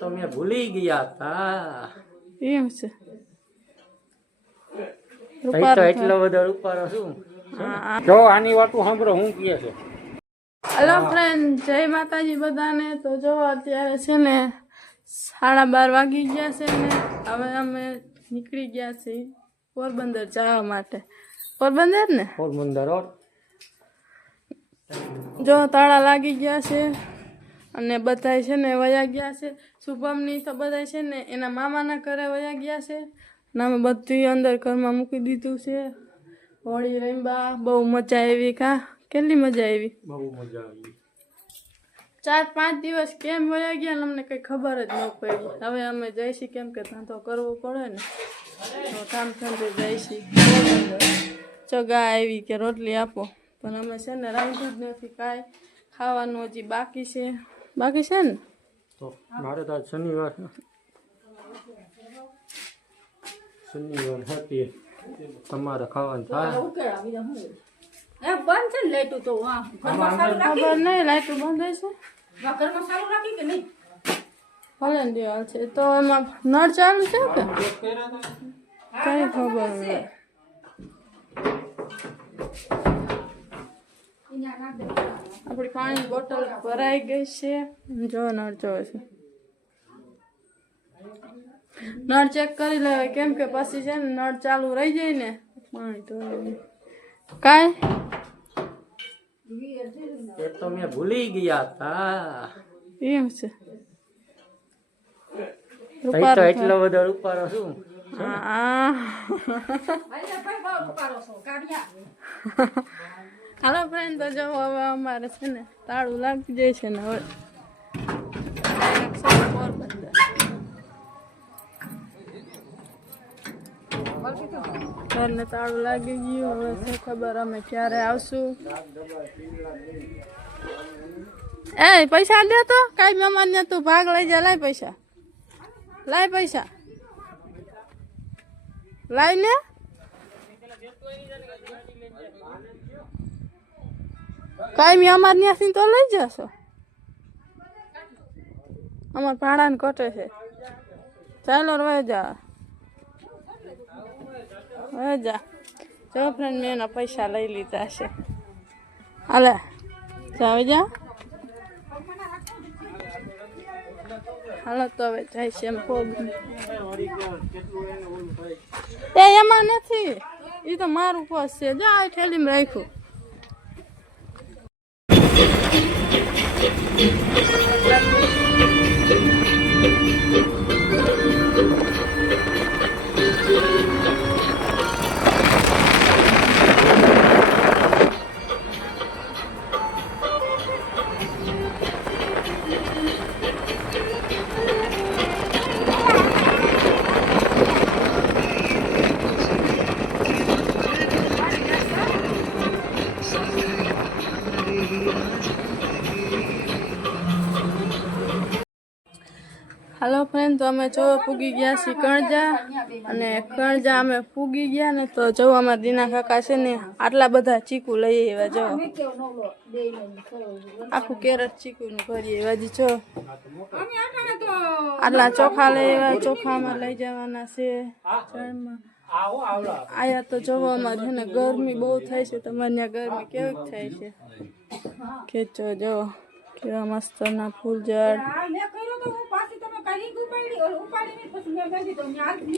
તો મેં ભૂલી ગયા હતા. એમ છે તો એટલો બધો રૂપારો શું. જો આની વાતું સાંભળો હું કહે છે. હેલો ફ્રેન્ડ, જય માતાજી બધાને. તો જો અત્યારે છે ને 12:30 વાગી ગયા છે ને હવે અમે નીકળી ગયા છીએ પોરબંદર જવા માટે. પોરબંદર ને પોરબંદર જો તાળા લાગી ગયા છે અને બધા છે ને વયા ગયા છે. શુભમની તો બધા છે ને એના મામાના ઘરે વયા ગયા છે અને અમે બધું અંદર ઘરમાં મૂકી દીધું છે. હોળી રમ્યા, બહુ મજા આવી. કા કેટલી મજા આવી? બહુ મજા આવી. 4-5 દિવસ કેમ વયા ગયા ને અમને કઈ ખબર જ ન પડી. હવે અમે જઈશી કેમ કે ધંધો કરવો પડે ને તો કામ ધંધે જઈશી. ચગા આવી કે રોટલી આપો, પણ અમે છે ને રાંધ્યું જ નથી કાંઈ. ખાવાનું હજી બાકી છે ને. તો મારે તો આજ શનિવાર હતી, તમારે ખાવાનું થાય. બંધ છે ને લાઈટું તો ખબર નહીં, લાઈટું બંધ હશે ભલે ને દેવાલ છે તો એમાં નળ ચાલુ છે કે કઈ ખબર નહીં. આપણી પાણી બોટલ ભરાઈ ગઈ છે. જો નળ જોવે છે, નળ ચેક કરી લેવાય કેમ કે પછી છે ને નળ ચાલુ રહી જાય ને પાણી તો કાંઈ. તો મેં ભૂલી ગયા હતા. એમ છે તો એટલો બધો રૂપારો શું. હાલો ફ્રેન્ડ, તો જો હવે અમારે છે ને તાળું લાગી જાય છે ને હવે પોરબંદર. ઘરને તાળું લાગી ગયું. હવે શું ખબર અમે ક્યારે આવશું. એ પૈસા દે તો કઈ મહેમાન ને તું ભાગ લઈ જા. લાય પૈસા, લાય પૈસા, લાય ને. કઈ મહેમાન ત્યાંથી તો લઈ જશો. અમાર ભાડા ને કટે છે. ચાલો હવે જા, હવે જા. જો ફ્રેન્ડ, મેં એના પૈસા લઈ લીધા છે. હાલે જાવ જા. હાલો તો હવે જાય છે એમ એ એમાં નથી, એ તો મારું પર્સ છે. જા થેલીમાં રાખ્યું. હાલો ફ્રેન્ડ, તો અમે જો પૂગી ગયા છીએ કણજા. અને કણજા અમે પૂગી ગયા ને તો જો અમારા દીના કાકા છે ને આટલા બધા ચીકુ લઈ આવ્યા. જો આખું કેરેટ ચીકુનું ભરી આવ્યા. જો આટલા ચોખા લઈ આવ્યા. ચોખામાં લઈ જવાના છે ચણમાં. આયા તો જોવો અમારે છે ને ગરમી બહુ થાય છે. તમારે ત્યાં ગરમી કેવી થાય છે? ખેંચો જો કેવા મસ્ત ના ફૂલ ઝાડ.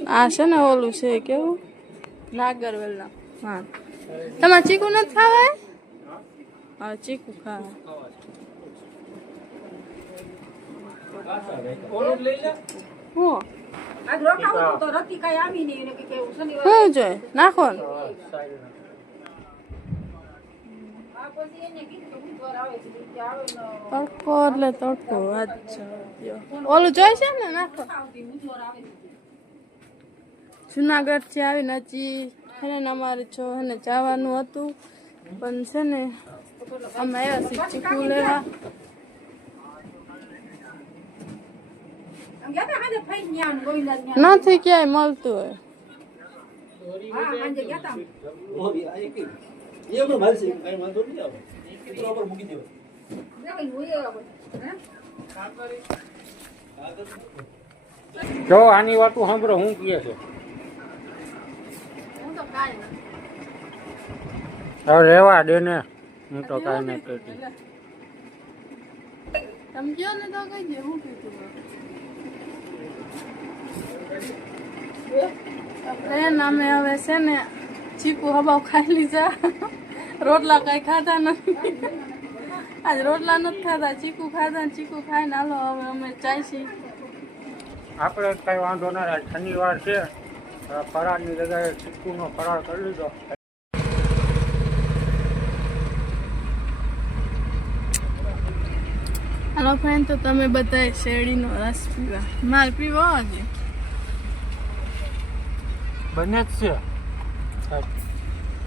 આ છે ને ઓલું છે કેવું નાગરવેલ ના. હા, તમારે ચીકુ નથી ખાવાય? હા, ચીકુ ખાવા. શું જોઈએ નાખો ને તડકો એટલે તડકો. ઓલું જોઈ છે ને નાખો. જુનાગઢ થી આવીને હજી છે ને અમારે જો ને જવાનું હતું, પણ છે ને અમે આવ્યા છીએ ચીકુ લેવા. નથી ક્યાંય મળતું હોય. જો આની વાતું સાંભળો હું કહે છે. હું તો કાંઈ નથી. હવે રેવા દે ને, હું તો કાંઈ નથી કહેતી. તમે કયો ને તો કઈ દે હું કીધું ફ્રેન્ડ અમે હવે છે ને ચીકુ હબાવ ખાઈ લીધા. રોટલા કઈ ખાધા નથી. આજ રોટલા નથી ખાધા, ચીકુ ખાધા ને ચીકુ ખાઈને હાલો હવે અમે ચાઈશી. આપણે કઈ વાંધો ના રહે. શનિવાર છે, ફરાળની જગ્યાએ ચીકુનો ફરાળ કરી લીધો. હાલો ફ્રેન્ડ, તો તમે બધા શેરડીનો રસ પીવા. મારે પીવો હજી બને જ છે.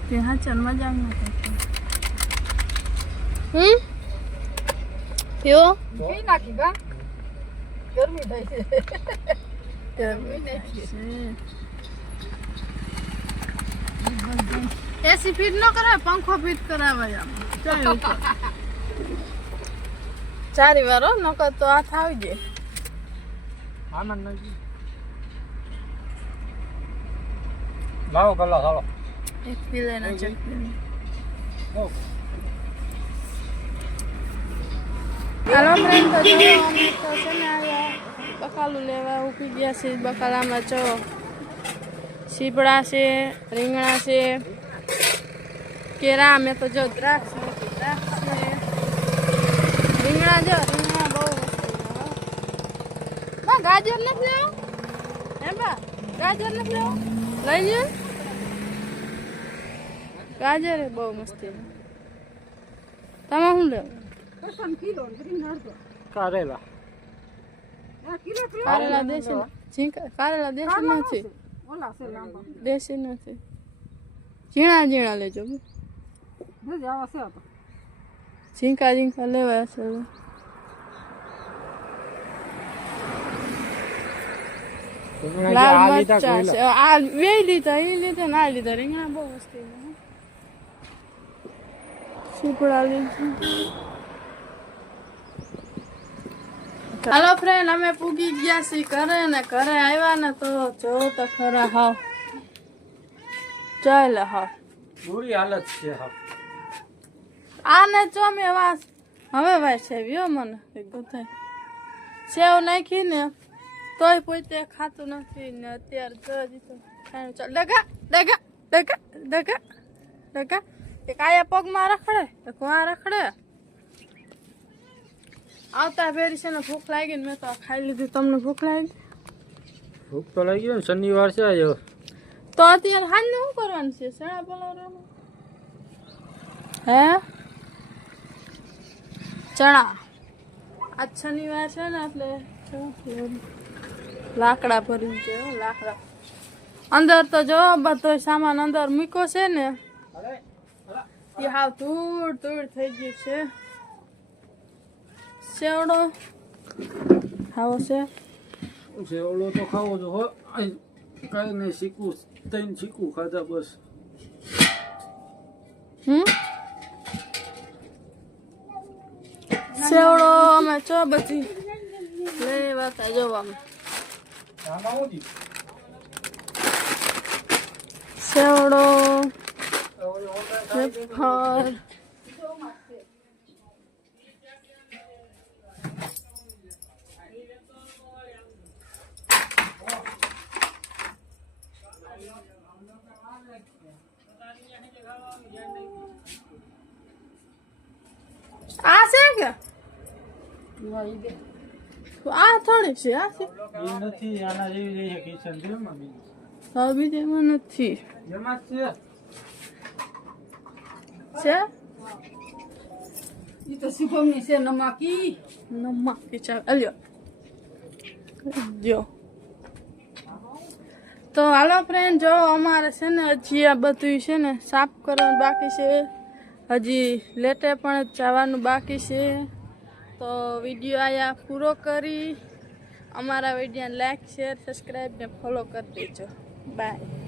તે હા ચાલ મજા નથી. પીવો પી નાખી કા ગરમી થાય છે. એસી ફીટ ન કરાવે, પંખો ફીટ કરાવે. ચારી વાર નકર તો હાથ આવી જાય. આનંદ નથી. લાવો કલાક હાલો. એક પી લેના ચટણી. હાલો ફ્રેન્ડ, તો જો અમે તો છે ને આવ્યા બકાલું લેવા ઉભી ગયા છે. બકાલામાં જો સીપડા છે, રીંગણા છે, કેરા. અમે તો જો દ્રાક્ષ છે. રીંગણા જો રીંગણા બહુ મસ્ત. બા ગાજર નથી લેવો? હે બા ગાજર નથી લેવો? લઈ લ્યો. ગાજર એ બહુ મસ્તી. તમે શું લેવો? કારેલા. કારેલા દેશી ઝીંકા. કારેલા દેશી નથી, દેશી નથી. ઝીણા ઝીણા લેજો. ઝીંકા ઝીંકા લેવાય છે. લાલ મરચા છે. આ બે લીધા, એ લીધા ને આ લીધા. રીંગણા બહુ મસ્તી. સીપડા લીધું. હાલો ફ્રેન્ડ, અમે પૂગી ગયા છીએ ઘરે ને ઘરે આવ્યા ને તો જો તો ખરા હાવ ચાલ હાવ બુરી હાલત છે. આને જો મેં વાસ હવે ભાઈ છે વ્યો મને બધા સેવ નાખી ને તોય પોતે ખાતું નથી ને અત્યારે જજી તો ચાલ ડગા ડગા ડગા ડગા ડગા એક આયા પગમાં રખડે એક વાં રખડે. આવતા ફેરી છે ને ભૂખ લાગી ને મેં તો ખાઈ લીધું. તમને ભૂખ લાગી? ભૂખ તો લાગી ગયો ને, શનિવાર છે આજે. તો અત્યારે હાલ ને શું કરવાનું છે? શેણા પલાળવાનું હે? ચણા. આજ શનિવાર છે ને એટલે લાકડા ભરી છે. લાકડા અંદર તો જો બધો સામાન અંદર મૂક્યો છે ને એ હાવ ધૂળ ધૂળ થઈ ગયું છે. સેવડો ખાવો છે. સેવડો તો ખાવો છો હો. કઈ નહીં, શીખવું 3 શીખવું ખાધા બસ. સેવડો અમે ચો બધી લેવાતા જોવામાં. સેવડો વેફર આ છે કે આ થોડી છે. આ છે નથી, આના જેવી રહી કિચન જેમાં બીજું હવે બીજામાં નથી. જેમાં જ છે ઈ તો શીખવણી છે નમાકી. નમક ચાલ અલ્યો જો. તો હાલો ફ્રેન્ડ, જો અમારે છે ને હજી આ બધું છે ને સાફ કરવાનું બાકી છે. હજી લેટે પણ જવાનું બાકી છે. તો વિડીયો આયા પૂરો કરી અમારા વિડીયોને લાઈક શેર સબસ્ક્રાઈબ ને ફોલો કરી દેજો. બાય.